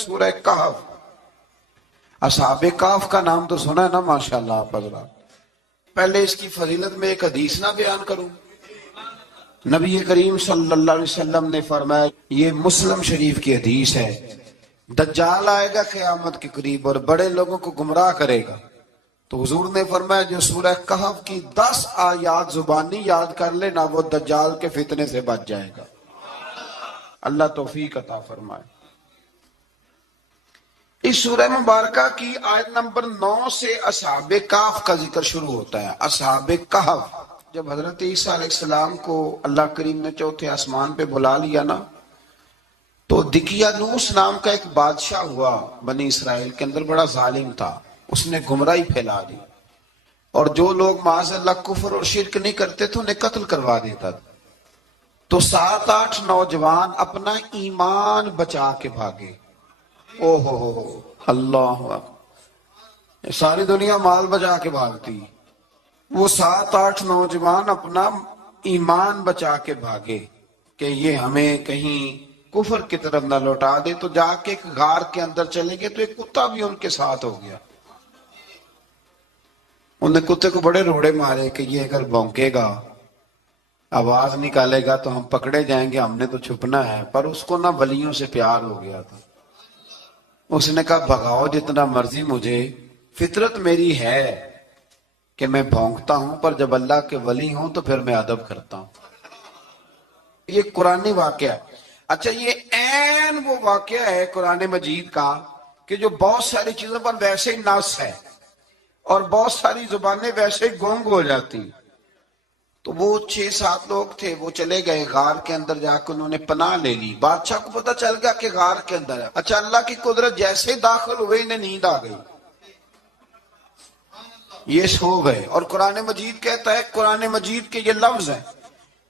سورہ کہف. اصحاب کہف کا نام تو سنا ہے نا ماشاءاللہ آپ حضرات. پہلے اس کی فضیلت میں ایک حدیث نہ بیان کروں. نبی کریم صلی اللہ علیہ وسلم نے فرمایا، یہ مسلم شریف کی حدیث ہے، دجال آئے گا قیامت کے قریب اور بڑے لوگوں کو گمراہ کرے گا. تو حضور نے فرمایا جو سورہ کہف کی 10 آیات زبانی یاد کر لے نا، وہ دجال کے فتنے سے بچ جائے گا. اللہ توفیق عطا فرمائے. اس سورہ مبارکہ کی آیت نمبر 9 سے اصحاب کہف کا ذکر شروع ہوتا ہے. اصحاب کہف، جب حضرت عیسیٰ علیہ السلام کو اللہ کریم نے چوتھے آسمان پہ بلا لیا نا، تو دقیانوس نام کا ایک بادشاہ ہوا بنی اسرائیل کے اندر، بڑا ظالم تھا. اس نے گمراہی پھیلا دی اور جو لوگ معاذ اللہ کفر اور شرک نہیں کرتے تھے انہیں قتل کروا دیتا تھا. تو 7-8 نوجوان اپنا ایمان بچا کے بھاگے. او ہو اللہ اکبر، ساری دنیا مال بچا کے بھاگتی، وہ 7-8 نوجوان اپنا ایمان بچا کے بھاگے کہ یہ ہمیں کہیں کفر کی طرف نہ لوٹا دے. تو جا کے ایک غار کے اندر چلے گئے تو ایک کتا بھی ان کے ساتھ ہو گیا. انہیں کتے کو بڑے روڑے مارے کہ یہ اگر بھونکے گا، آواز نکالے گا تو ہم پکڑے جائیں گے، ہم نے تو چھپنا ہے. پر اس کو نہ ولیوں سے پیار ہو گیا تھا. اس نے کہا بھگاؤ جتنا مرضی مجھے، فطرت میری ہے کہ میں بھونکتا ہوں، پر جب اللہ کے ولی ہوں تو پھر میں ادب کرتا ہوں. یہ قرآنی واقعہ. اچھا، یہ عین وہ واقعہ ہے قرآن مجید کا کہ جو بہت ساری چیزوں پر ویسے ہی نص ہے اور بہت ساری زبانیں ویسے ہی گونگ ہو جاتی. تو وہ 6-7 لوگ تھے، وہ چلے گئے غار کے اندر، جا کے انہوں نے پناہ لے لی. بادشاہ کو پتہ چل گیا کہ غار کے اندر ہے. اچھا، اللہ کی قدرت جیسے داخل ہوئے انہیں نیند آ گئی، یہ سو گئے. اور قرآن مجید کہتا ہے، قرآن مجید کے یہ لفظ ہیں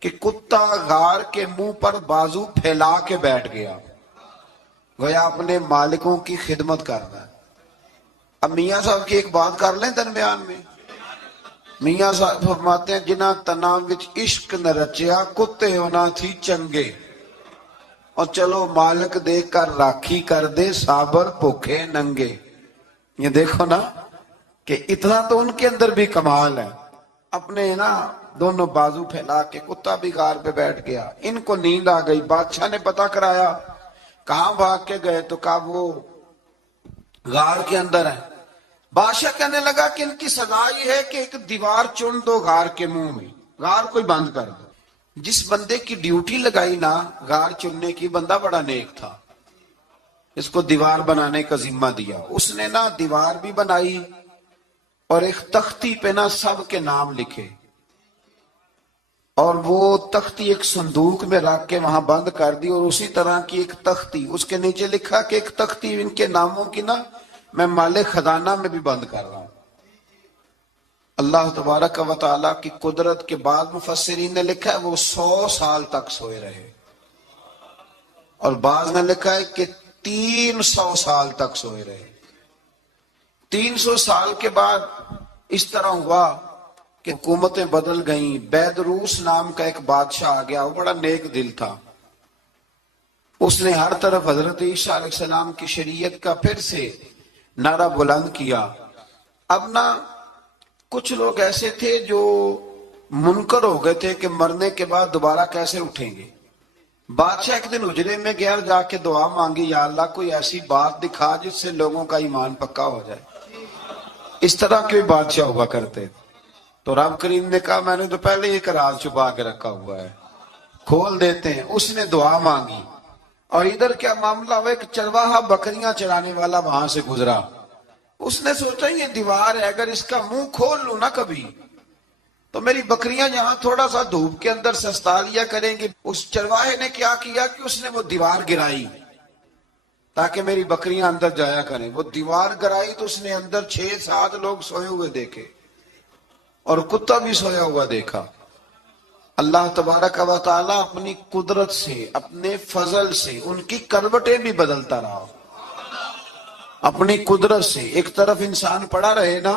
کہ کتا غار کے منہ پر بازو پھیلا کے بیٹھ گیا، گویا اپنے مالکوں کی خدمت کر رہا ہے. اب میاں صاحب کی ایک بات کر لیں درمیان میں. میاں صاحب فرماتے ہیں، جنہ تناں وچ عشق نہ رچیا، کتے ہونا تھی چنگے. اور چلو مالک دے کر راکھی کر دے، صابر بھوکے ننگے. یہ دیکھو نا کہ اتنا تو ان کے اندر بھی کمال ہے. اپنے نا دونوں بازو پھیلا کے، کتا بھی غار پہ بیٹھ گیا. ان کو نیند آ گئی. بادشاہ نے پتہ کرایا کہاں بھاگ کے گئے، تو کہا وہ غار کے اندر ہے. بادشاہ کہنے لگا کہ ان کی سزا یہ ہے کہ ایک دیوار چن دو غار کے منہ میں، غار کو بند کر دو. جس بندے کی ڈیوٹی لگائی نا غار چننے کی، بندہ بڑا نیک تھا، اس کو دیوار بنانے کا ذمہ دیا. اس نے نا دیوار بھی بنائی اور ایک تختی پہ نا سب کے نام لکھے، اور وہ تختی ایک صندوق میں رکھ کے وہاں بند کر دی. اور اسی طرح کی ایک تختی اس کے نیچے لکھا کہ ایک تختی ان کے ناموں کی نا میں مال خزانہ میں بھی بند کر رہا ہوں. اللہ تبارک و تعالیٰ کی قدرت کے بعد مفسرین نے لکھا ہے وہ 100 سال تک سوئے رہے، اور بعض نے لکھا ہے کہ 300 سال تک سوئے رہے. 300 سال کے بعد اس طرح ہوا کہ حکومتیں بدل گئیں. بیدروس نام کا ایک بادشاہ آ گیا، وہ بڑا نیک دل تھا. اس نے ہر طرف حضرت عیسیٰ علیہ السلام کی شریعت کا پھر سے نعرہ بلند کیا. اب نا کچھ لوگ ایسے تھے جو منکر ہو گئے تھے کہ مرنے کے بعد دوبارہ کیسے اٹھیں گے. بادشاہ ایک دن حجرے میں گیا، جا کے دعا مانگی، یا اللہ کوئی ایسی بات دکھا جس سے لوگوں کا ایمان پکا ہو جائے. اس طرح کے بادشاہ ہوا کرتے. تو رب کریم نے کہا میں نے تو پہلے ایک راز چھپا کے رکھا ہوا ہے، کھول دیتے ہیں. اس نے دعا مانگی اور ادھر کیا معاملہ ہوا، ایک چرواہا بکریاں چرانے والا وہاں سے گزرا. اس نے سوچا یہ دیوار ہے، اگر اس کا منہ کھول لوں نا کبھی تو میری بکریاں یہاں تھوڑا سا دھوپ کے اندر سستا لیا کریں گے. اس چرواہے نے کیا کیا کہ اس نے وہ دیوار گرائی تاکہ میری بکریاں اندر جایا کریں. وہ دیوار گرائی تو اس نے اندر 6-7 لوگ سوئے ہوئے دیکھے اور کتا بھی سویا ہوا دیکھا. اللہ تبارک و تعالیٰ اپنی قدرت سے، اپنے فضل سے ان کی کروٹیں بھی بدلتا رہا. اپنی قدرت سے ایک طرف انسان پڑا رہے نا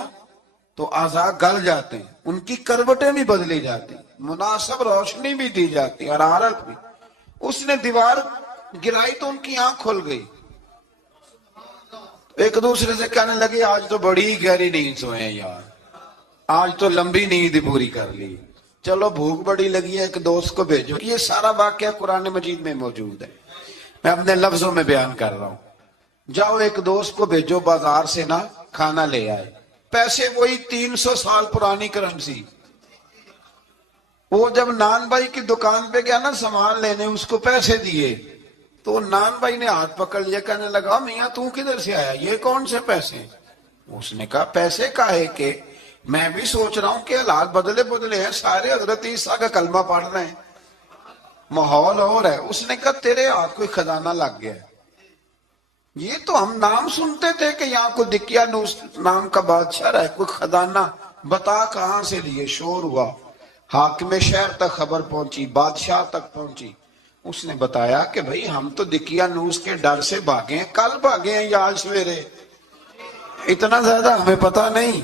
تو اعضاء گل جاتے ہیں، ان کی کروٹیں بھی بدلی جاتی، مناسب روشنی بھی دی جاتی، حرارت بھی. اس نے دیوار گرائی تو ان کی آنکھ کھل گئی. ایک دوسرے سے کہنے لگے آج تو بڑی گہری نیند سوئے ہیں یار، آج تو لمبی نیند پوری کر لی، چلو بھوک بڑی لگی ہے ایک دوست کو بھیجو۔ یہ سارا واقعہ قرآن مجید میں موجود ہے، میں اپنے لفظوں میں بیان کر رہا ہوں۔ جاؤ ایک دوست کو بھیجو بازار سے نا کھانا لے آئے، پیسے وہی 300 سال پرانی کرنسی۔ وہ جب نان بھائی کی دکان پہ گیا نا سامان لینے، اس کو پیسے دیے تو نان بھائی نے ہاتھ پکڑ لیا، کہنے لگا میاں تو کدھر سے آیا، یہ کون سے پیسے؟ اس نے کہا پیسے کاہے کہ میں بھی سوچ رہا ہوں کہ حالات بدلے ہیں، سارے حضرت عیسیٰ کا کلمہ پڑھ رہے ہیں، ماحول اور ہے۔ اس نے کہا تیرے ہاتھ کوئی خزانہ لگ گیا ہے، یہ تو ہم نام سنتے تھے کہ یہاں کو دقیانوس نام کا بادشاہ رہے، کوئی خزانہ بتا کہاں سے لیے۔ شور ہوا، حاکم شہر تک خبر پہنچی، بادشاہ تک پہنچی۔ اس نے بتایا کہ بھئی ہم تو دقیانوس کے ڈر سے بھاگے ہیں، کل بھاگے ہیں یا آج سویرے، اتنا زیادہ ہمیں پتا نہیں،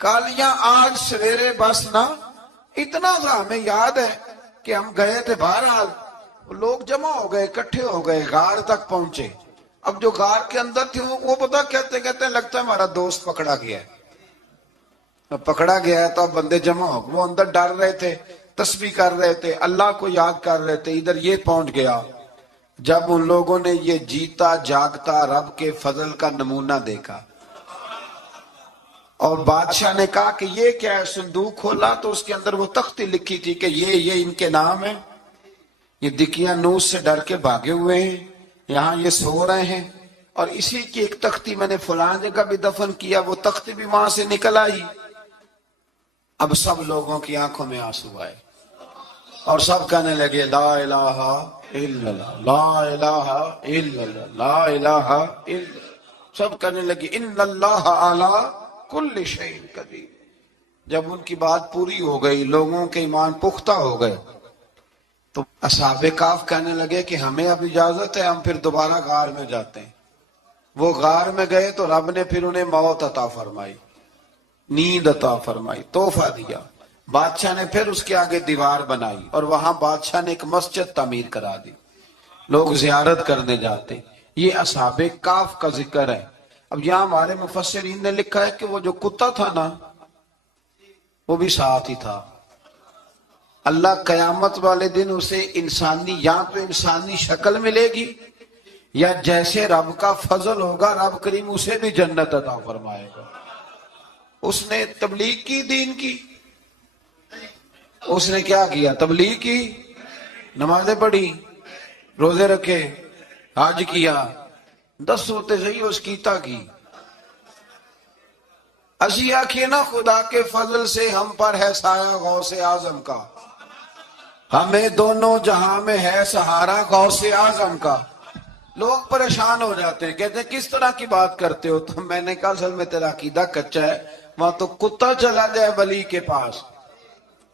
کل یا آج سویرے بس نا، اتنا سا ہمیں یاد ہے کہ ہم گئے تھے۔ بہرحال لوگ جمع ہو گئے، اکٹھے ہو گئے، غار تک پہنچے۔ اب جو غار کے اندر تھے وہ پتا کہتے لگتا ہے ہمارا دوست پکڑا گیا ہے، پکڑا گیا ہے۔ تو اب بندے جمع ہو گئے، وہ اندر ڈر رہے تھے، تسبیح کر رہے تھے، اللہ کو یاد کر رہے تھے۔ ادھر یہ پہنچ گیا جب ان لوگوں نے یہ جیتا جاگتا رب کے فضل کا نمونہ دیکھا، اور بادشاہ نے کہا کہ یہ کیا ہے، صندوق کھولا تو اس کے اندر وہ تختی لکھی تھی کہ یہ ان کے نام ہیں، یہ دقیانوس سے ڈر کے بھاگے ہوئے ہیں، یہاں یہ سو رہے ہیں، اور اسی کی ایک تختی میں نے فلاں جگہ بھی دفن کیا، وہ تختی بھی وہاں سے نکل آئی۔ اب سب لوگوں کی آنکھوں میں آنسو آئے اور سب کہنے لگے لا الہ الا اللہ، لا الہ الا اللہ، لا الہ الا اللہ، سب کہنے لگے ان اللہ علی کل شیء قدیر۔ جب ان کی بات پوری ہو گئی، لوگوں کے ایمان پختہ ہو گئے، تو اصحاب کہف کہنے لگے کہ ہمیں اب اجازت ہے، ہم پھر دوبارہ غار میں جاتے ہیں۔ وہ غار میں گئے تو رب نے پھر انہیں موت عطا فرمائی، نیند عطا فرمائی، تحفہ دیا۔ بادشاہ نے پھر اس کے آگے دیوار بنائی اور وہاں بادشاہ نے ایک مسجد تعمیر کرا دی، لوگ زیارت کرنے جاتے۔ یہ اصحاب کہف کا ذکر ہے۔ اب یہاں ہمارے مفسرین نے لکھا ہے کہ وہ جو کتا تھا نا وہ بھی ساتھ ہی تھا۔ اللہ قیامت والے دن اسے انسانی، یا تو انسانی شکل ملے گی یا جیسے رب کا فضل ہوگا رب کریم اسے بھی جنت عطا فرمائے گا۔ اس نے تبلیغ کی، دین کی، اس نے کیا کیا؟ تبلیغ کی، نمازیں پڑھی، روزے رکھے، حج کیا، 10 ہوتے صحیح اس کیتا کی۔ اسی آنکھیں نا خدا کے فضل سے ہم پر ہے سایہ غوث اعظم کا، ہمیں دونوں جہاں میں ہے سہارا غوث اعظم کا۔ لوگ پریشان ہو جاتے ہیں، کہتے ہیں کس طرح کی بات کرتے ہو؟ تو میں نے کہا اصل میں تیرا عقیدہ کچا ہے، وہاں تو کتا چلا جائے ولی کے پاس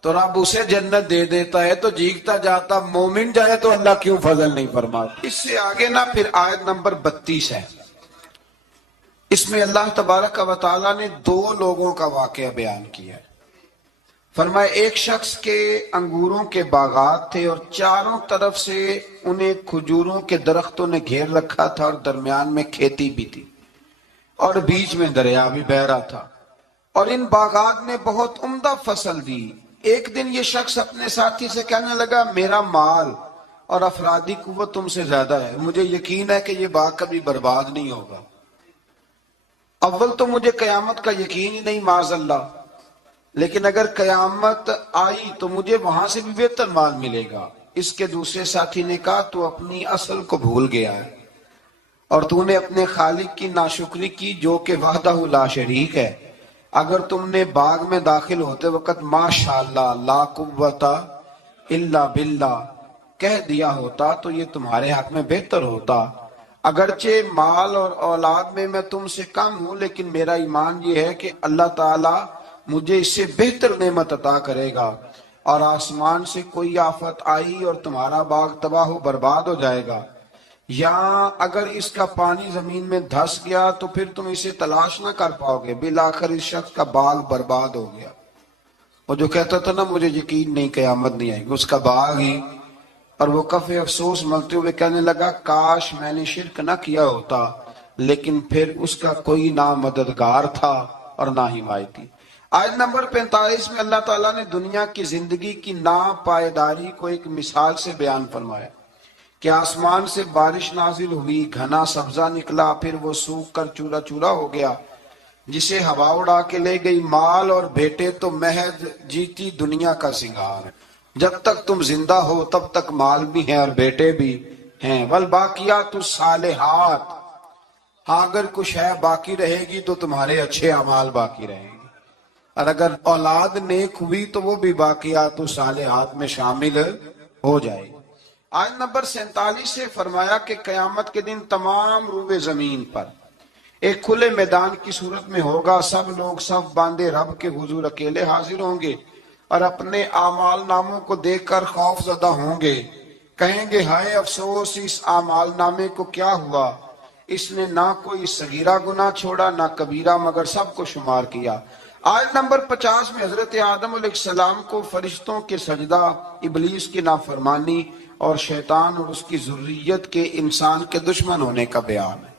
تو رب اسے جنت دے دیتا ہے، تو جیگتا جاتا مومن جائے تو اللہ کیوں فضل نہیں فرماتا؟ اس سے آگے نا پھر آیت نمبر 32 ہے، اس میں اللہ تبارک و تعالیٰ نے 2 لوگوں کا واقعہ بیان کیا ہے۔ فرمایا ایک شخص کے انگوروں کے باغات تھے اور چاروں طرف سے انہیں کھجوروں کے درختوں نے گھیر رکھا تھا، اور درمیان میں کھیتی بھی تھی اور بیچ میں دریا بھی بہہ رہا تھا، اور ان باغات نے بہت عمدہ فصل دی۔ ایک دن یہ شخص اپنے ساتھی سے کہنے لگا میرا مال اور افرادی قوت تم سے زیادہ ہے، مجھے یقین ہے کہ یہ باغ کبھی برباد نہیں ہوگا۔ اول تو مجھے قیامت کا یقین ہی نہیں معاذ اللہ، لیکن اگر قیامت آئی تو مجھے وہاں سے بھی بہتر مال ملے گا۔ اس کے دوسرے ساتھی نے کہا تو اپنی اصل کو بھول گیا ہے اور تو نے اپنے خالق کی ناشکری کی جو کہ وحدہ لا شریک ہے۔ اگر تم نے باغ میں داخل ہوتے وقت ماشاءاللہ لا قوت الا باللہ کہہ دیا ہوتا تو یہ تمہارے حق میں بہتر ہوتا۔ اگرچہ مال اور اولاد میں تم سے کم ہوں، لیکن میرا ایمان یہ ہے کہ اللہ تعالی مجھے اس سے بہتر نعمت عطا کرے گا، اور آسمان سے کوئی آفت آئی اور تمہارا باغ تباہ و برباد ہو جائے گا، یا اگر اس کا پانی زمین میں دھس گیا تو پھر تم اسے تلاش نہ کر پاؤ گے۔ بالآخر اس شخص کا باغ برباد ہو گیا۔ وہ جو کہتا تھا نا مجھے یقین نہیں قیامت نہیں آئے گی، اس کا باغ ہی، اور وہ کفِ افسوس ملتے ہوئے کہنے لگا کاش میں نے شرک نہ کیا ہوتا، لیکن پھر اس کا کوئی نہ مددگار تھا اور نہ حمایتی۔ آیت نمبر 45 میں اللہ تعالیٰ نے دنیا کی زندگی کی ناپائیداری کو ایک مثال سے بیان فرمایا کہ آسمان سے بارش نازل ہوئی، گھنا سبزہ نکلا، پھر وہ سوکھ کر چورا چورا ہو گیا، جسے ہوا اڑا کے لے گئی۔ مال اور بیٹے تو محض جیتی دنیا کا سنگار ہے، جب تک تم زندہ ہو تب تک مال بھی ہیں اور بیٹے بھی ہیں۔ والباقیات الصالحات، ہاں اگر کچھ ہے باقی رہے گی تو تمہارے اچھے اعمال باقی رہیں گے، اور اگر اولاد نیک ہوئی تو وہ بھی باقیات الصالحات میں شامل ہو جائے گی۔ آیت نمبر 47 سے فرمایا کہ قیامت کے دن تمام روئے زمین پر ایک کھلے میدان کی صورت میں ہوگا، سب لوگ صف باندھے رب کے حضور اکیلے حاضر ہوں گے اور اپنے اعمال ناموں کو دیکھ کر خوف زدہ ہوں گے، کہیں گے ہائے افسوس، اس اعمال نامے کو کیا ہوا، اس نے نہ کوئی صغیرہ گناہ چھوڑا نہ کبیرہ، مگر سب کو شمار کیا۔ آیت نمبر 50 میں حضرت آدم علیہ السلام کو فرشتوں کے سجدہ، ابلیس کی نافرمانی اور شیطان اور اس کی ذریت کے انسان کے دشمن ہونے کا بیان ہے۔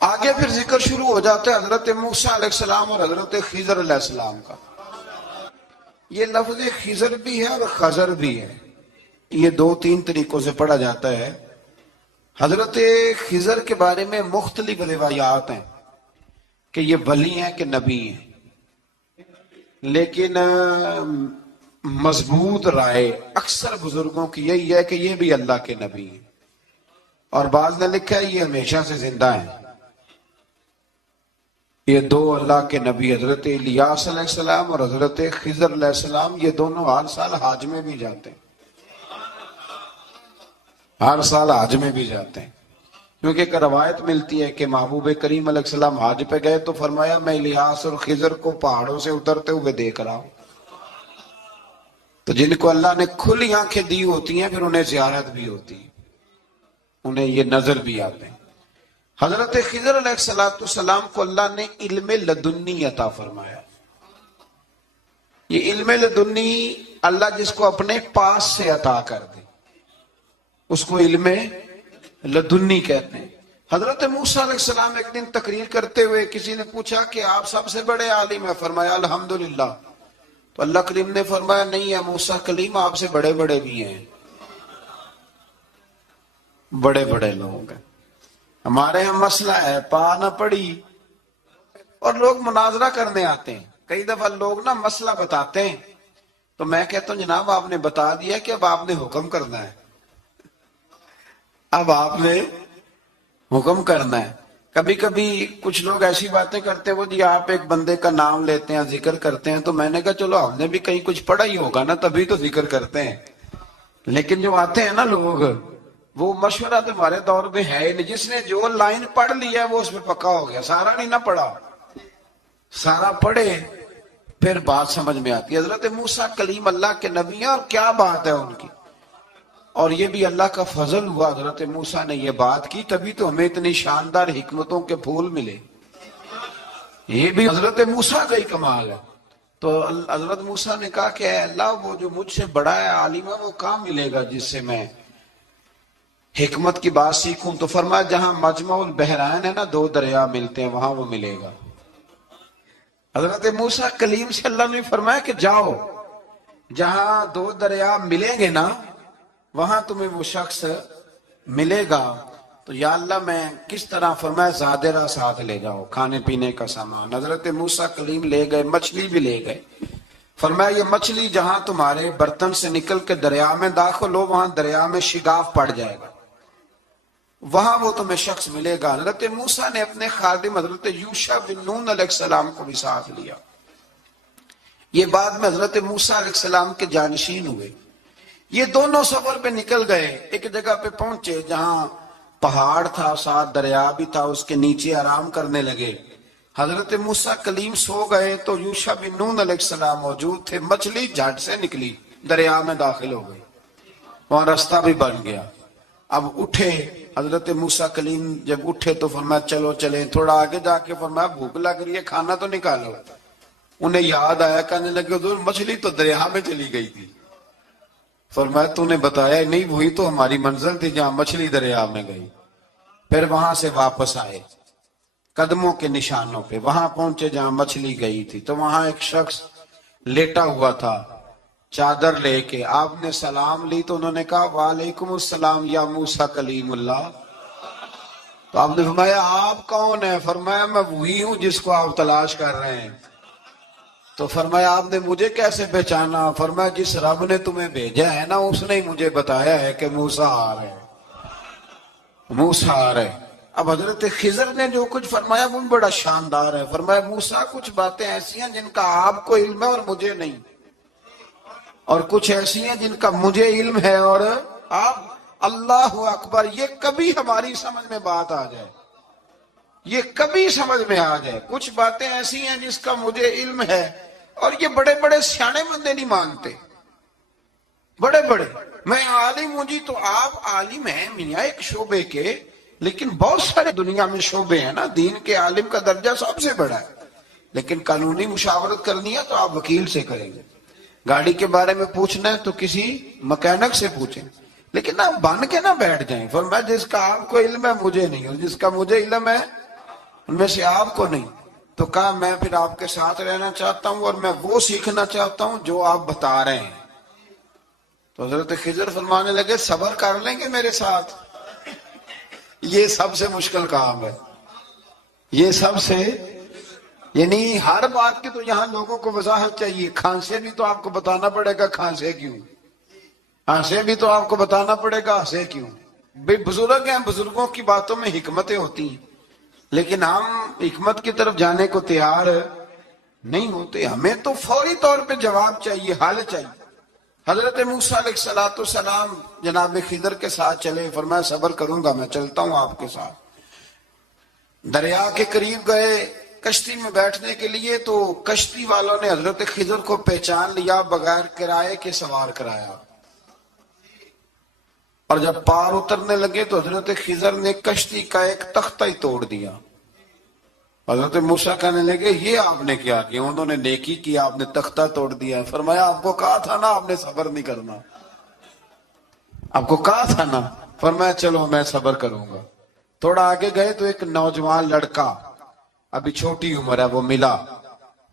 آگے پھر ذکر شروع ہو جاتا ہے حضرت موسیٰ علیہ السلام اور حضرت خضر علیہ السلام کا۔ یہ لفظ خضر بھی ہے اور خضر بھی ہے، یہ دو تین طریقوں سے پڑھا جاتا ہے۔ حضرت خضر کے بارے میں مختلف روایات ہیں کہ یہ ولی ہیں کہ نبی ہیں، لیکن مضبوط رائے اکثر بزرگوں کی یہی ہے کہ یہ بھی اللہ کے نبی ہیں، اور بعض نے لکھا ہے یہ ہمیشہ سے زندہ ہیں۔ یہ دو اللہ کے نبی حضرت الیاس علیہ السلام اور حضرت خضر علیہ السلام، یہ دونوں ہر سال حج میں بھی جاتے ہیں، ہر سال حج میں بھی جاتے ہیں، کیونکہ ایک روایت ملتی ہے کہ محبوب کریم علیہ السلام حج پہ گئے تو فرمایا میں الیاس اور خضر کو پہاڑوں سے اترتے ہوئے دیکھ رہا ہوں۔ تو جن کو اللہ نے کھلی آنکھیں دی ہوتی ہیں پھر انہیں زیارت بھی ہوتی ہے، انہیں یہ نظر بھی آتے ہیں۔ حضرت خضر علیہ السلام کو اللہ نے علم لدنی عطا فرمایا۔ یہ علم لدنی اللہ جس کو اپنے پاس سے عطا کر دے اس کو علم لدنی کہتے ہیں۔ حضرت موسیٰ علیہ السلام ایک دن تقریر کرتے ہوئے کسی نے پوچھا کہ آپ سب سے بڑے عالم ہیں، فرمایا الحمدللہ۔ تو اللہ کریم نے فرمایا نہیں ہے موسیٰ کلیم، آپ سے بڑے بڑے بھی ہیں، بڑے بڑے لوگ ہیں، ہمارے یہاں مسئلہ ہے پا نہ پڑی، اور لوگ مناظرہ کرنے آتے ہیں۔ کئی دفعہ لوگ نا مسئلہ بتاتے ہیں تو میں کہتا ہوں جناب آپ نے بتا دیا کہ اب آپ نے حکم کرنا ہے، اب آپ نے حکم کرنا ہے۔ کبھی کبھی کچھ لوگ ایسی باتیں کرتے ہیں، وہ جی آپ ایک بندے کا نام لیتے ہیں ذکر کرتے ہیں، تو میں نے کہا چلو ہم نے بھی کہیں کچھ پڑھا ہی ہوگا نا تبھی تو ذکر کرتے ہیں، لیکن جو آتے ہیں نا لوگ وہ مشورہ تو ہمارے دور میں ہے ہی نہیں، جس نے جو لائن پڑھ لیا وہ اس میں پکا ہو گیا، سارا نہیں نہ پڑھا، سارا پڑھے پھر بات سمجھ میں آتی ہے۔ حضرت موسیٰ کلیم اللہ کے نبی ہیں، اور کیا بات ہے ان کی، اور یہ بھی اللہ کا فضل ہوا، حضرت موسیٰ نے یہ بات کی تبھی تو ہمیں اتنی شاندار حکمتوں کے پھول ملے، یہ بھی حضرت موسیٰ کا ہی کمال ہے۔ تو حضرت موسیٰ نے کہا کہ اے اللہ وہ جو مجھ سے بڑا ہے عالم ہے وہ کہاں ملے گا جس سے میں حکمت کی بات سیکھوں؟ تو فرمایا جہاں مجمع البحرین ہے نا، دو دریا ملتے ہیں، وہاں وہ ملے گا۔ حضرت موسیٰ کلیم سے اللہ نے فرمایا کہ جاؤ جہاں دو دریا ملیں گے نا وہاں تمہیں وہ شخص ملے گا۔ تو یا اللہ میں کس طرح؟ فرمایا زادرہ ساتھ لے جاؤ، کھانے پینے کا سامان۔ حضرت موسیٰ کلیم لے گئے، مچھلی بھی لے گئے۔ فرمایا یہ مچھلی جہاں تمہارے برتن سے نکل کے دریا میں داخل ہو وہاں دریا میں شگاف پڑ جائے گا، وہاں وہ تمہیں شخص ملے گا۔ حضرت موسیٰ نے اپنے خادم حضرت یوشع بن نون علیہ السلام کو بھی ساتھ لیا۔ یہ بعد میں حضرت موسیٰ علیہ السلام کے جانشین ہوئے۔ یہ دونوں سفر پہ نکل گئے، ایک جگہ پہ پہنچے جہاں پہاڑ تھا، ساتھ دریا بھی تھا، اس کے نیچے آرام کرنے لگے۔ حضرت موسیٰ کلیم سو گئے تو یوشع بن نون علیہ السلام موجود تھے، مچھلی جھٹ سے نکلی، دریا میں داخل ہو گئی، وہاں راستہ بھی بن گیا۔ اب اٹھے حضرت موسیٰ کلیم، جب اٹھے تو فرمایا چلو چلیں، تھوڑا آگے جا کے فرمایا بھوک لگ رہی ہے کھانا تو نکالو۔ انہیں یاد آیا، کہنے لگے حضور مچھلی تو دریا میں چلی گئی تھی۔ فرمایا تو نے بتایا نہیں، وہی تو ہماری منزل تھی جہاں مچھلی دریا میں گئی۔ پھر وہاں سے واپس آئے قدموں کے نشانوں پہ، وہاں پہنچے جہاں مچھلی گئی تھی، تو وہاں ایک شخص لیٹا ہوا تھا چادر لے کے. آپ نے سلام لی تو انہوں نے کہا وعلیکم السلام یا موسیٰ کلیم اللہ. تو آپ نے فرمایا آپ کون ہیں؟ فرمایا میں وہی ہوں جس کو آپ تلاش کر رہے ہیں. تو فرمایا آپ نے مجھے کیسے پہچانا؟ فرمایا جس رب نے تمہیں بھیجا ہے نا اس نے ہی مجھے بتایا ہے کہ موسیٰ آ رہے ہیں، موسیٰ آ رہے ہیں. اب حضرت خضر نے جو کچھ فرمایا وہ بڑا شاندار ہے. فرمایا موسیٰ کچھ باتیں ایسی ہیں جن کا آپ کو علم ہے اور مجھے نہیں، اور کچھ ایسی ہیں جن کا مجھے علم ہے اور آپ. اللہ اکبر. یہ کبھی ہماری سمجھ میں بات آ جائے، یہ کبھی سمجھ میں آ جائے. کچھ باتیں ایسی ہیں جس کا مجھے علم ہے، اور یہ بڑے بڑے سیانے بندے نہیں مانتے. بڑے بڑے میں عالم ہوں جی، تو آپ عالم ہیں میاں ایک شعبے کے، لیکن بہت سارے دنیا میں شعبے ہیں نا. دین کے عالم کا درجہ سب سے بڑا ہے، لیکن قانونی مشاورت کرنی ہے تو آپ وکیل سے کریں گے. گاڑی کے بارے میں پوچھنا ہے تو کسی مکینک سے پوچھیں، لیکن آپ بن کے نہ بیٹھ جائیں. فرمایا جس کا آپ کو علم ہے مجھے نہیں، اور جس کا مجھے علم ہے ان میں سے آپ کو نہیں. تو کہا میں پھر آپ کے ساتھ رہنا چاہتا ہوں اور میں وہ سیکھنا چاہتا ہوں جو آپ بتا رہے ہیں. تو حضرت خضر فرمانے لگے صبر کر لیں گے میرے ساتھ؟ یہ سب سے مشکل کام ہے. یہ سب سے، یعنی ہر بات کی تو یہاں لوگوں کو وضاحت چاہیے. کھانسے بھی تو آپ کو بتانا پڑے گا کھانسے کیوں، ہنسے بھی تو آپ کو بتانا پڑے گا ہنسے کیوں. بھئی بزرگ ہیں، بزرگوں کی باتوں میں حکمتیں ہوتی ہیں، لیکن ہم حکمت کی طرف جانے کو تیار نہیں ہوتے. ہمیں تو فوری طور پہ جواب چاہیے، حل چاہیے. حضرت موسیٰ علیہ السلام جناب خضر کے ساتھ چلے. فرمایا صبر کروں گا، میں چلتا ہوں آپ کے ساتھ. دریا کے قریب گئے کشتی میں بیٹھنے کے لیے، تو کشتی والوں نے حضرت خضر کو پہچان لیا، بغیر کرائے کے سوار کرایا. اور جب پار اترنے لگے تو حضرت خضر نے کشتی کا ایک تختہ ہی توڑ دیا. حضرت موسیٰ کہنے لگے یہ آپ نے کیا کیا؟ انہوں نے نیکی کی، آپ نے تختہ توڑ دیا. فرمایا آپ کو کہا تھا نا آپ نے صبر نہیں کرنا، آپ کو کہا تھا نا. فرمایا چلو میں صبر کروں گا. تھوڑا آگے گئے تو ایک نوجوان لڑکا، ابھی چھوٹی عمر ہے، وہ ملا.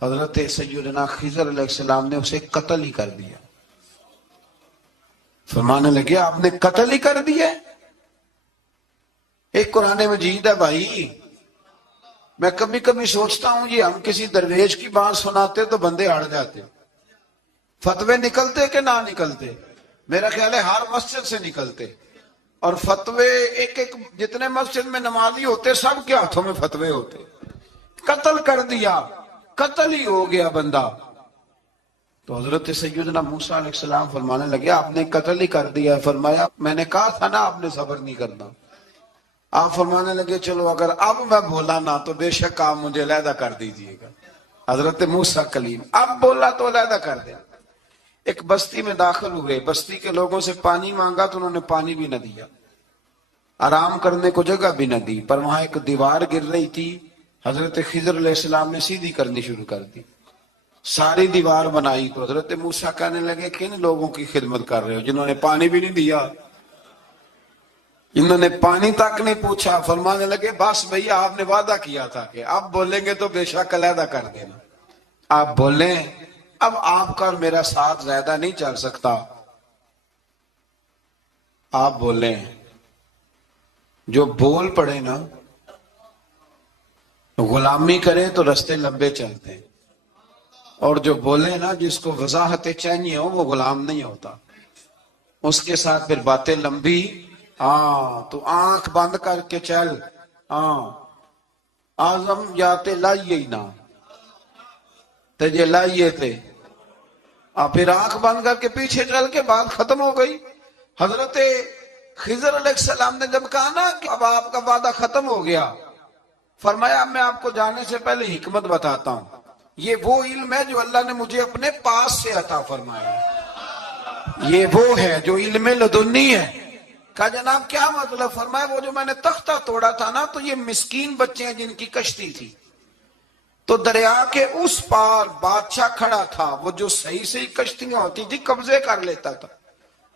حضرت سیدنا خضر علیہ السلام نے اسے قتل ہی کر دیا. فرمانے لگے آپ نے قتل ہی کر دیا؟ ایک قرآن مجید ہے بھائی. میں کبھی کبھی سوچتا ہوں یہ ہم کسی درویش کی بات سناتے تو بندے ہٹ جاتے. فتوے نکلتے کہ نہ نکلتے؟ میرا خیال ہے ہر مسجد سے نکلتے. اور فتوے ایک ایک جتنے مسجد میں نمازی ہوتے سب کے ہاتھوں میں فتوے ہوتے. قتل کر دیا، قتل ہی ہو گیا بندہ. تو حضرت سیدنا موسیٰ علیہ السلام فرمانے لگے آپ نے قتل ہی کر دیا. فرمایا میں نے کہا تھا نا آپ نے صبر نہیں کرنا. آپ فرمانے لگے چلو اگر اب میں بولا نہ تو بے شک آپ مجھے علیحدہ کر دیجئے گا. حضرت موسیٰ کلیم اب بولا تو علیحدہ کر دیا. ایک بستی میں داخل ہوئے، بستی کے لوگوں سے پانی مانگا تو انہوں نے پانی بھی نہ دیا، آرام کرنے کو جگہ بھی نہ دی. پر وہاں ایک دیوار گر رہی تھی، حضرت خضر علیہ السلام نے سیدھی کرنی شروع کر دی. ساری دیوار بنائی. تو حضرت موسیٰ کہنے لگے کن لوگوں کی خدمت کر رہے ہو جنہوں نے پانی بھی نہیں دیا، انہوں نے پانی تک نہیں پوچھا. فرمانے لگے بس بھئی آپ نے وعدہ کیا تھا کہ اب بولیں گے تو بے شک علیحدہ کر دینا. آپ بولیں اب آپ کا اور میرا ساتھ زیادہ نہیں چل سکتا. آپ بولیں جو بول پڑے نا، غلامی کرے تو رستے لمبے چلتے ہیں، اور جو بولے نا جس کو وضاحت چاہیے ہو وہ غلام نہیں ہوتا، اس کے ساتھ پھر باتیں لمبی. تو آنکھ بند کر کے چل. آزم جاتے لائیے ہی نہ تجھے لائیے تھے، پھر آنکھ بند کر کے پیچھے چل کے بات ختم ہو گئی. حضرت خضر علیہ السلام نے جب کہا نا کہ اب آپ کا وعدہ ختم ہو گیا، فرمایا میں آپ کو جانے سے پہلے حکمت بتاتا ہوں. یہ وہ علم ہے جو اللہ نے مجھے اپنے پاس سے عطا فرمایا. یہ وہ ہے جو علم لدنی ہے. کہا جناب کیا مطلب؟ فرمایا وہ جو میں نے تختہ توڑا تھا نا، تو یہ مسکین بچے ہیں جن کی کشتی تھی، تو دریا کے اس پار بادشاہ کھڑا تھا، وہ جو صحیح صحیح کشتیاں ہوتی تھی قبضے کر لیتا تھا،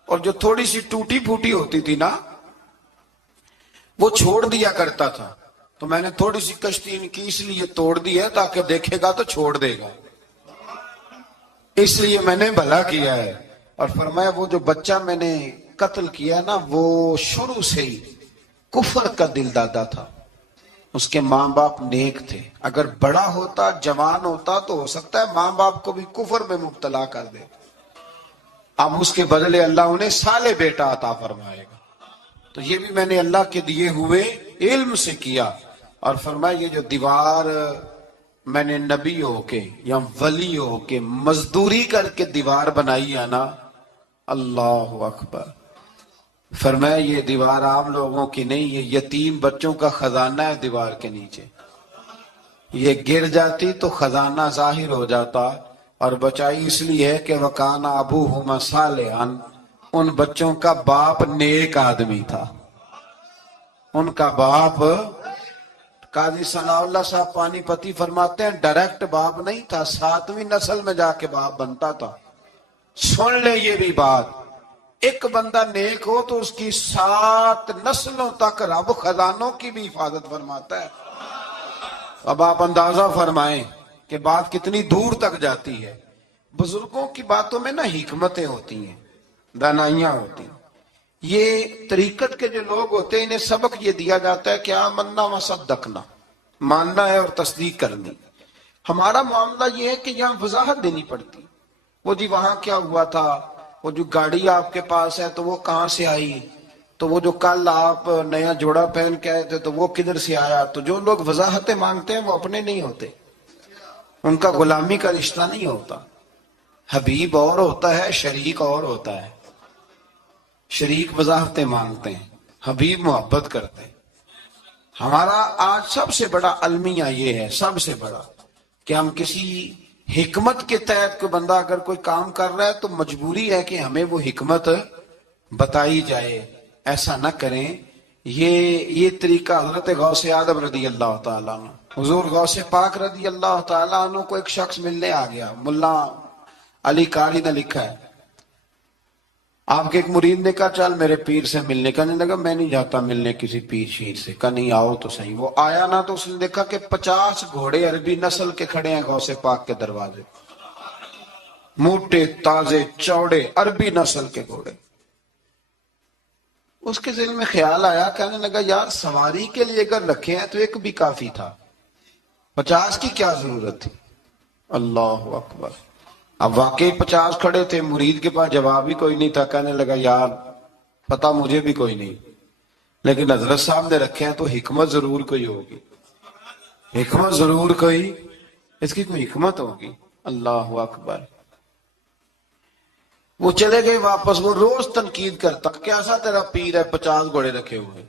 اور جو تھوڑی سی ٹوٹی پھوٹی ہوتی تھی نا وہ چھوڑ دیا کرتا تھا، تو میں نے تھوڑی سی کشتی ان کی اس لیے توڑ دی ہے تاکہ دیکھے گا تو چھوڑ دے گا، اس لیے میں نے بھلا کیا ہے۔ اور فرمایا وہ جو بچہ میں نے قتل کیا نا، وہ شروع سے ہی کفر کا دل دادا تھا، اس کے ماں باپ نیک تھے، اگر بڑا ہوتا جوان ہوتا تو ہو سکتا ہے ماں باپ کو بھی کفر میں مبتلا کر دے، اب اس کے بدلے اللہ انہیں صالح بیٹا عطا فرمائے گا۔ تو یہ بھی میں نے اللہ کے دیے ہوئے علم سے کیا۔ اور فرمایا یہ جو دیوار میں نے نبی ہو کے یا ولی ہو کے مزدوری کر کے دیوار بنائی ہے نا، اللہ اکبر، فرمایا یہ دیوار عام لوگوں کی نہیں، یہ یتیم بچوں کا خزانہ ہے دیوار کے نیچے، یہ گر جاتی تو خزانہ ظاہر ہو جاتا، اور بچائی اس لیے ہے کہ وَكَانَ أَبُوهُمَا صَالِحًا، ان بچوں کا باپ نیک آدمی تھا، ان کا باپ، قاضی ثناء اللہ صاحب پانی پتی فرماتے ہیں ڈائریکٹ باپ نہیں تھا، 7ویں نسل میں جا کے باپ بنتا تھا۔ سن لے یہ بھی بات، ایک بندہ نیک ہو تو اس کی 7 نسلوں تک رب خزانوں کی بھی حفاظت فرماتا ہے۔ اب آپ اندازہ فرمائیں کہ بات کتنی دور تک جاتی ہے۔ بزرگوں کی باتوں میں نا حکمتیں ہوتی ہیں، دانائیاں ہوتی ہیں۔ یہ طریقت کے جو لوگ ہوتے ہیں انہیں سبق یہ دیا جاتا ہے کہ آمنا وصدقنا، ماننا ہے اور تصدیق کرنی۔ ہمارا معاملہ یہ ہے کہ یہاں وضاحت دینی پڑتی، وہ جی وہاں کیا ہوا تھا، وہ جو گاڑی آپ کے پاس ہے تو وہ کہاں سے آئی، تو وہ جو کل آپ نیا جوڑا پہن کے آئے تھے تو وہ کدھر سے آیا۔ تو جو لوگ وضاحتیں مانگتے ہیں وہ اپنے نہیں ہوتے، ان کا غلامی کا رشتہ نہیں ہوتا۔ حبیب اور ہوتا ہے، شریک اور ہوتا ہے۔ شریک وضاحتیں مانگتے ہیں، حبیب محبت کرتے ہیں۔ ہمارا آج سب سے بڑا المیہ یہ ہے، سب سے بڑا، کہ ہم کسی حکمت کے تحت کوئی بندہ اگر کوئی کام کر رہا ہے تو مجبوری ہے کہ ہمیں وہ حکمت بتائی جائے، ایسا نہ کریں۔ یہ طریقہ حضرت غوث اعظم رضی اللہ تعالیٰ عنہ، حضور غوث پاک رضی اللہ تعالیٰ عنہ کو ایک شخص ملنے آ گیا، ملا علی قاری نے لکھا ہے، آپ کے ایک مرید نے کہا چل میرے پیر سے ملنے، کہنے لگا میں نہیں جاتا ملنے کسی پیر شیر سے، کہا نہیں آؤ تو صحیح۔ وہ آیا نا تو اس نے دیکھا کہ 50 گھوڑے عربی نسل کے کھڑے ہیں غوث پاک کے دروازے، موٹے تازے چوڑے عربی نسل کے گھوڑے۔ اس کے ذہن میں خیال آیا، کہنے لگا یار سواری کے لیے اگر رکھے ہیں تو ایک بھی کافی تھا، 50 کی کیا ضرورت تھی۔ اللہ اکبر۔ اب واقعی 50 کھڑے تھے، مرید کے پاس جواب ہی کوئی نہیں تھا، کہنے لگا یار پتہ مجھے بھی کوئی نہیں، لیکن حضرت صاحب نے رکھے ہیں تو حکمت ضرور کوئی ہوگی، حکمت ضرور کوئی، اس کی کوئی حکمت ہوگی۔ اللہ اکبر۔ وہ چلے گئے واپس، وہ روز تنقید کرتا، کیسا تیرا پیر ہے 50 گھوڑے رکھے ہوئے،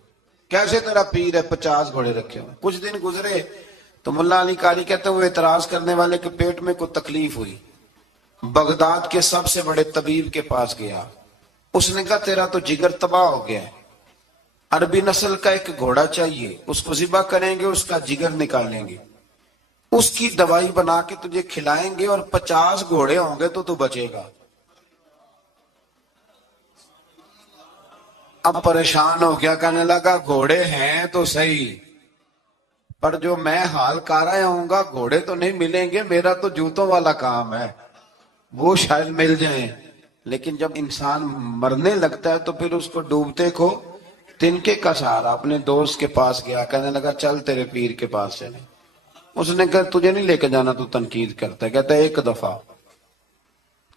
کیسے تیرا پیر ہے 50 گھوڑے رکھے ہوئے۔ کچھ دن گزرے تو ملا علی قاری کہتے ہیں وہ اعتراض کرنے والے کے پیٹ میں کوئی تکلیف ہوئی، بغداد کے سب سے بڑے طبیب کے پاس گیا، اس نے کہا تیرا تو جگر تباہ ہو گیا ہے، عربی نسل کا ایک گھوڑا چاہیے، اس کو ذبح کریں گے، اس کا جگر نکالیں گے، اس کی دوائی بنا کے تجھے کھلائیں گے، اور 50 گھوڑے ہوں گے تو بچے گا۔ اب پریشان ہو گیا، کہنے لگا گھوڑے ہیں تو صحیح، پر جو میں حال کر رہا ہوں گا گھوڑے تو نہیں ملیں گے، میرا تو جوتوں والا کام ہے، وہ شاید مل جائیں۔ لیکن جب انسان مرنے لگتا ہے تو پھر اس کو ڈوبتے کو تنکے کا سہارا۔ اپنے دوست کے پاس گیا، کہنے لگا چل تیرے پیر کے پاس چلے۔ اس نے کہا تجھے نہیں لے کے جانا، تو تنقید کرتا ہے، کہتا ہے ایک دفعہ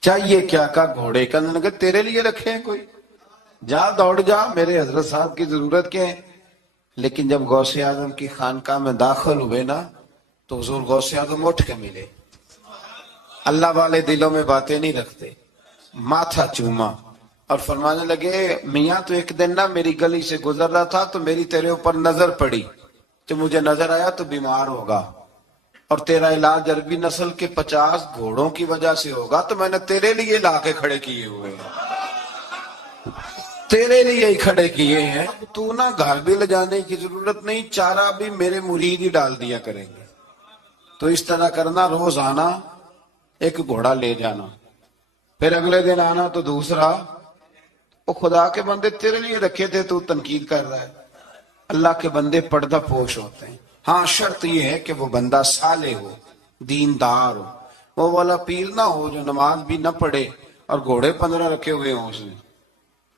چاہیے کیا، کا گھوڑے، کہنے لگا تیرے لیے رکھے ہیں کوئی، جا دوڑ جا، میرے حضرت صاحب کی ضرورت کیا ہے۔ لیکن جب غوث اعظم کی خانقاہ میں داخل ہوئے نا تو حضور غوث اعظم اٹھ کے ملے۔ اللہ والے دلوں میں باتیں نہیں رکھتے، ماتھا چوما اور فرمانے لگے میاں تو ایک دن نا میری گلی سے گزر رہا تھا تو میری تیرے اوپر نظر پڑی، تو مجھے نظر آیا تو بیمار ہوگا، اور تیرا علاج عربی نسل کے 50 گھوڑوں کی وجہ سے ہوگا، تو میں نے تیرے لیے لا کے کھڑے کیے ہوئے ہیں، تیرے لیے ہی کھڑے کیے ہیں، تو نا گھر بھی لے جانے کی ضرورت نہیں، چارہ بھی میرے مرید ہی ڈال دیا کریں گے۔ تو اس طرح کرنا، روز آنا ایک گھوڑا لے جانا، پھر اگلے دن آنا تو دوسرا۔ وہ خدا کے بندے تیرے لیے رکھے تھے، تو تنقید کر رہا ہے۔ اللہ کے بندے پردہ پوش ہوتے ہیں. ہاں شرط یہ ہے کہ وہ بندہ صالح ہو, دیندار ہو, وہ والا پیر نہ ہو جو نماز بھی نہ پڑھے اور گھوڑے 15 رکھے ہوئے ہوں اس نے,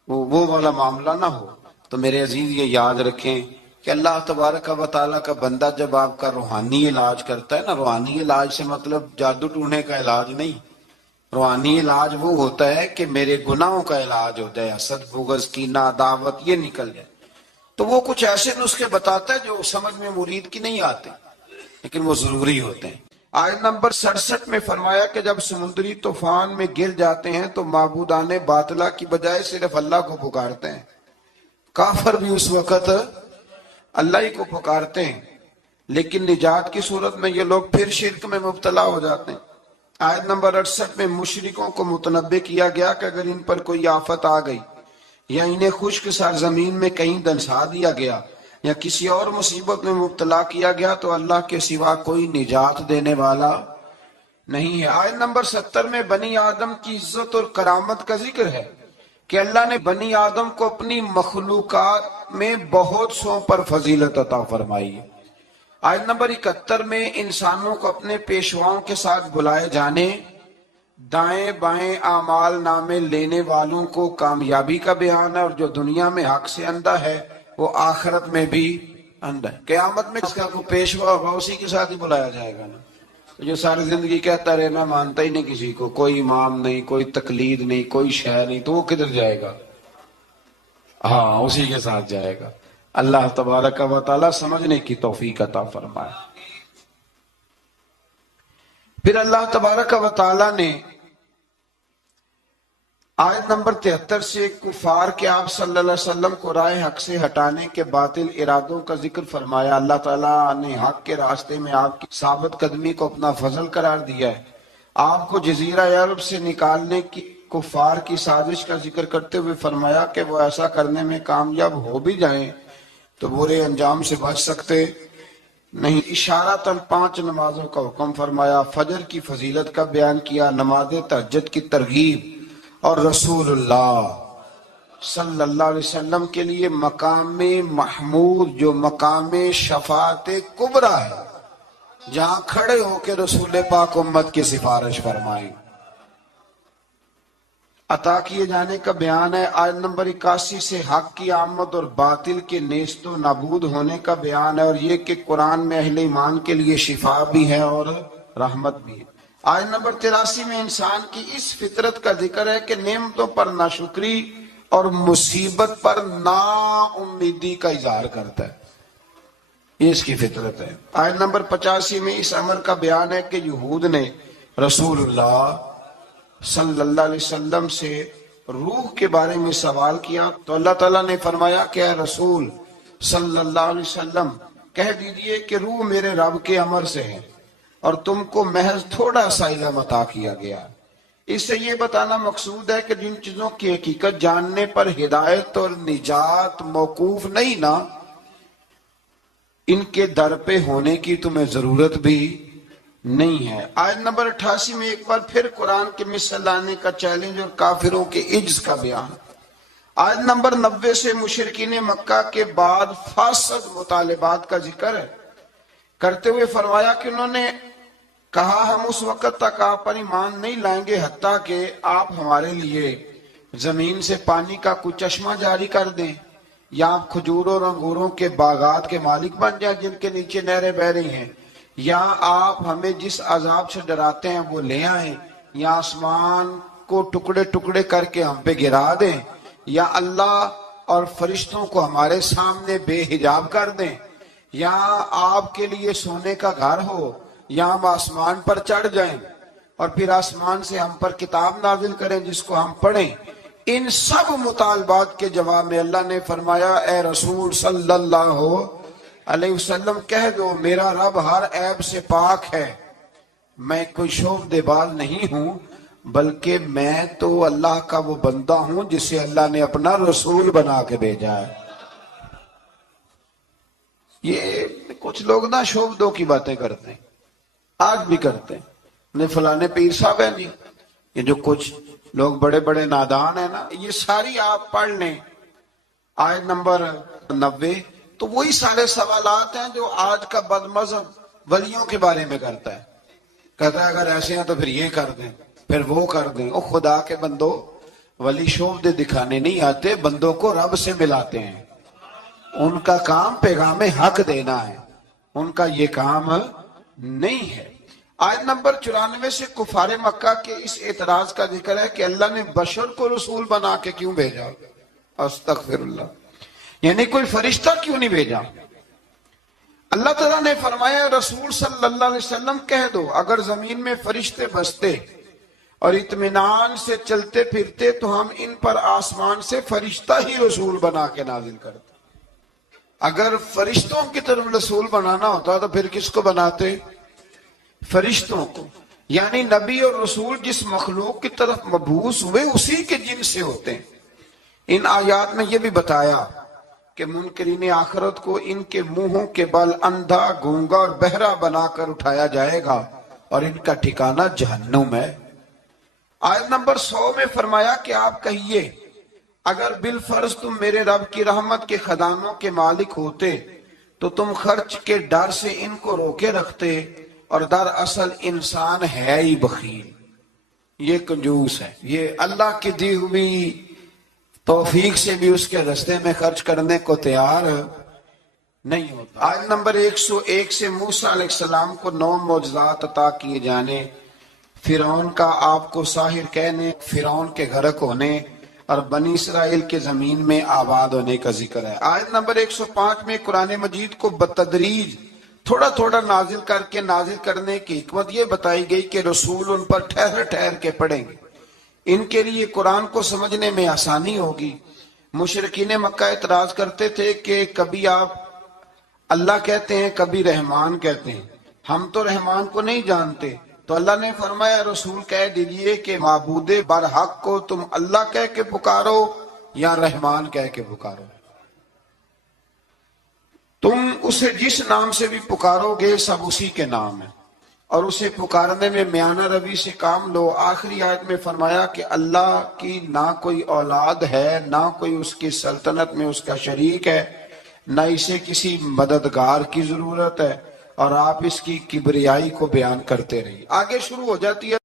وہ والا معاملہ نہ ہو. تو میرے عزیز یہ یاد رکھیں کہ اللہ تبارک و تعالیٰ کا بندہ جب آپ کا روحانی علاج کرتا ہے نا, روحانی علاج سے مطلب جادو ٹونے کا علاج نہیں, روحانی علاج وہ ہوتا ہے کہ میرے گناہوں کا علاج ہو جائے, حسد بغض کینہ عداوت یہ نکل جائے. تو وہ کچھ ایسے نسخے بتاتا ہے جو سمجھ میں مرید کی نہیں آتے لیکن وہ ضروری ہوتے ہیں. آیت نمبر 67 میں فرمایا کہ جب سمندری طوفان میں گر جاتے ہیں تو معبودان باطلہ کی بجائے صرف اللہ کو پکارتے ہیں. کافر بھی اس وقت اللہ ہی کو پکارتے ہیں, لیکن نجات کی صورت میں یہ لوگ پھر شرک میں مبتلا ہو جاتے ہیں. آیت نمبر 68 میں مشرکوں کو متنبہ کیا گیا کہ اگر ان پر کوئی آفت آ گئی یا انہیں خشک سرزمین میں کہیں دنسا دیا گیا یا کسی اور مصیبت میں مبتلا کیا گیا تو اللہ کے سوا کوئی نجات دینے والا نہیں ہے. آیت نمبر 70 میں بنی آدم کی عزت اور کرامت کا ذکر ہے کہ اللہ نے بنی آدم کو اپنی مخلوقات میں بہت سو پر فضیلت عطا فرمائی ہے. آیت نمبر 71 میں انسانوں کو اپنے پیشواؤں کے ساتھ بلائے جانے, دائیں بائیں اعمال نامے لینے والوں کو کامیابی کا بیان ہے, اور جو دنیا میں حق سے اندھا ہے وہ آخرت میں بھی اندھا ہے. قیامت میں اس کا کوئی پیشوا ہوگا اسی کے ساتھ ہی بلایا جائے گا نا. جو ساری زندگی کہتا رہے میں مانتا ہی نہیں کسی کو, کوئی امام نہیں, کوئی تقلید نہیں, کوئی شے نہیں, تو وہ کدھر جائے گا؟ ہاں اسی کے ساتھ جائے گا. اللہ تبارک و تعالی سمجھنے کی توفیق عطا فرمائے. پھر اللہ تبارک و تعالی نے آیت نمبر 73 سے کفار کے آپ صلی اللہ علیہ وسلم کو راہ حق سے ہٹانے کے باطل ارادوں کا ذکر فرمایا. اللہ تعالیٰ نے حق کے راستے میں آپ کی ثابت قدمی کو اپنا فضل قرار دیا ہے. آپ کو جزیرہ عرب سے نکالنے کی کفار کی سازش کا ذکر کرتے ہوئے فرمایا کہ وہ ایسا کرنے میں کامیاب ہو بھی جائیں تو برے انجام سے بچ سکتے نہیں. اشارتاً 5 نمازوں کا حکم فرمایا, فجر کی فضیلت کا بیان کیا, نماز تہجد کی ترغیب, اور رسول اللہ صلی اللہ علیہ وسلم کے لیے مقام محمود جو مقام شفاعت کبریٰ ہے, جہاں کھڑے ہو کے رسول پاک امت کی سفارش فرمائیں, عطا کیے جانے کا بیان ہے. آیت نمبر 81 سے حق کی آمد اور باطل کے نیست و نابود ہونے کا بیان ہے, اور یہ کہ قرآن میں اہل ایمان کے لیے شفا بھی ہے اور رحمت بھی ہے. آیت نمبر 83 میں انسان کی اس فطرت کا ذکر ہے کہ نعمتوں پر ناشکری اور مصیبت پر نا امیدی کا اظہار کرتا ہے, یہ اس کی فطرت ہے. آیت نمبر 85 میں اس امر کا بیان ہے کہ یہود نے رسول اللہ صلی اللہ علیہ وسلم سے روح کے بارے میں سوال کیا تو اللہ تعالیٰ نے فرمایا کہ اے رسول صلی اللہ علیہ وسلم کہہ دیجئے کہ روح میرے رب کے امر سے ہے اور تم کو محض تھوڑا سا علم عطا کیا گیا. اس سے یہ بتانا مقصود ہے کہ جن چیزوں کی حقیقت جاننے پر ہدایت اور نجات موقوف نہیں نا, ان کے در پہ ہونے کی تمہیں ضرورت بھی نہیں ہے. آیت نمبر 88 میں ایک بار پھر قرآن کے مثل لانے کا چیلنج اور کافروں کے عجز کا بیان. آیت نمبر 90 سے مشرکین مکہ کے بعد فاسد مطالبات کا ذکر ہے کرتے ہوئے فرمایا کہ انہوں نے کہا ہم اس وقت تک آپ پر ایمان نہیں لائیں گے حتیٰ کہ آپ ہمارے لیے زمین سے پانی کا کوئی چشمہ جاری کر دیں یا آپ کھجوروں اور انگوروں کے باغات کے مالک بن جائیں جن کے نیچے نہریں بہ رہی ہیں, یا آپ ہمیں جس عذاب سے ڈراتے ہیں وہ لے آئیں, یا آسمان کو ٹکڑے ٹکڑے کر کے ہم پہ گرا دیں, یا اللہ اور فرشتوں کو ہمارے سامنے بے حجاب کر دیں, یا آپ کے لیے سونے کا گھر ہو, یا ہم آسمان پر چڑھ جائیں اور پھر آسمان سے ہم پر کتاب نازل کریں جس کو ہم پڑھیں. ان سب مطالبات کے جواب میں اللہ نے فرمایا اے رسول صلی اللہ علیہ وسلم کہہ دو میرا رب ہر عیب سے پاک ہے, میں کوئی شعبدے باز نہیں ہوں بلکہ میں تو اللہ کا وہ بندہ ہوں جسے اللہ نے اپنا رسول بنا کے بھیجا ہے. یہ کچھ لوگ نا شعبدوں کی باتیں کرتے ہیں, آج بھی کرتے ہیں, نہیں فلانے پیر صاحب ہیں نہیں, یہ جو کچھ لوگ بڑے بڑے نادان ہیں نا, یہ ساری آپ پڑھ لیں. آیت نمبر 90 تو وہی سارے سوالات ہیں جو آج کا بدمذہب ولیوں کے بارے میں کرتا ہے. کہتا ہے اگر ایسے ہیں تو پھر یہ کر دیں، پھر وہ کر دیں. او خدا کے بندو، ولی شوبدے دکھانے نہیں آتے، بندوں کو رب سے ملاتے ہیں. ان کا کام پیغام حق دینا ہے، ان کا یہ کام نہیں ہے. آیت نمبر 94 سے کفار مکہ کے اس اعتراض کا ذکر ہے کہ اللہ نے بشر کو رسول بنا کے کیوں بھیجا؟ استغفر اللہ، یعنی کوئی فرشتہ کیوں نہیں بھیجا؟ اللہ تعالیٰ نے فرمایا رسول صلی اللہ علیہ وسلم کہہ دو اگر زمین میں فرشتے بستے اور اطمینان سے چلتے پھرتے تو ہم ان پر آسمان سے فرشتہ ہی رسول بنا کے نازل کرتے. اگر فرشتوں کی طرف رسول بنانا ہوتا تو پھر کس کو بناتے؟ فرشتوں کو. یعنی نبی اور رسول جس مخلوق کی طرف مبعوث ہوئے اسی کے جن سے ہوتے ہیں. ان آیات میں یہ بھی بتایا کہ منکرین آخرت کو ان کے منہوں کے بل اندھا، گونگا اور بہرا بنا کر اٹھایا جائے گا اور ان کا ٹھکانہ جہنم ہے. آیت نمبر 100 میں فرمایا کہ آپ کہیے اگر بالفرض تم میرے رب کی رحمت کے خزانوں کے مالک ہوتے تو تم خرچ کے ڈر سے ان کو روکے رکھتے، اور دراصل انسان ہے ہی بخیل، یہ کنجوس ہے، یہ اللہ کی دی ہوئی توفیق سے بھی اس کے رستے میں خرچ کرنے کو تیار نہیں ہوتا. آیت نمبر 101 سے موسیٰ علیہ السلام کو 9 معجزات عطا کیے جانے، فرعون کا آپ کو ساحر کہنے، فرعون کے غرق ہونے اور بنی اسرائیل کے زمین میں آباد ہونے کا ذکر ہے. آیت نمبر 105 میں قرآن مجید کو بتدریج تھوڑا تھوڑا نازل کر کے نازل کرنے کی حکمت یہ بتائی گئی کہ رسول ان پر ٹھہر ٹھہر کے پڑھیں گے، ان کے لیے قرآن کو سمجھنے میں آسانی ہوگی. مشرکین مکہ اعتراض کرتے تھے کہ کبھی آپ اللہ کہتے ہیں کبھی رحمان کہتے ہیں، ہم تو رحمان کو نہیں جانتے. تو اللہ نے فرمایا رسول کہہ دیجئے کہ معبود برحق کو تم اللہ کہہ کے پکارو یا رحمان کہہ کے پکارو، تم اسے جس نام سے بھی پکارو گے سب اسی کے نام ہے، اور اسے پکارنے میں میانہ روی سے کام لو. آخری آیت میں فرمایا کہ اللہ کی نہ کوئی اولاد ہے، نہ کوئی اس کی سلطنت میں اس کا شریک ہے، نہ اسے کسی مددگار کی ضرورت ہے، اور آپ اس کی کبریائی کو بیان کرتے رہیے. آگے شروع ہو جاتی ہے